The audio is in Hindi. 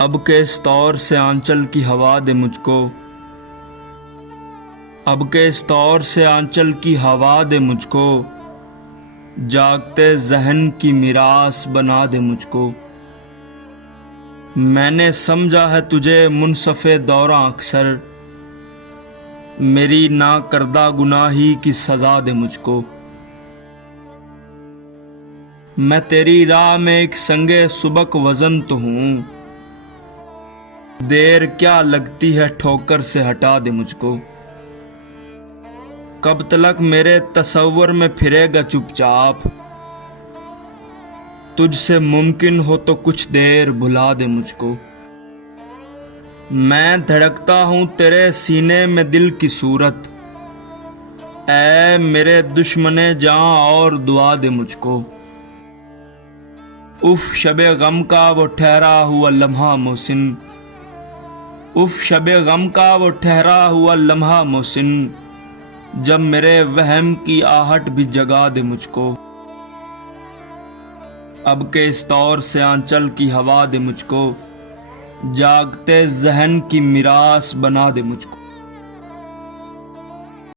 अब के इस दौर से आंचल की हवा दे मुझको, अब के इस दौर से आंचल की हवा दे मुझको, जागते जहन की मिरास बना दे मुझको। मैंने समझा है तुझे मुनसफ़े दौरां अक्सर, मेरी ना करदा गुनाही की सज़ा दे मुझको। मैं तेरी राह में एक संगे सुबक वज़न तो हूँ, देर क्या लगती है ठोकर से हटा दे मुझको। कब तलक मेरे तसव्वुर में फिरेगा चुपचाप, तुझसे मुमकिन हो तो कुछ देर भुला दे मुझको। मैं धड़कता हूँ तेरे सीने में दिल की सूरत, ऐ मेरे दुश्मने जान और दुआ दे मुझको। उफ शबे गम का वो ठहरा हुआ लम्हा मोहसिन, उफ शबे गम का वो ठहरा हुआ लम्हा मोहसिन, जब मेरे वहम की आहट भी जगा दे मुझको। अब के इस दौर से आंचल की हवा दे मुझको, जागते जहन की मिरास बना दे मुझको।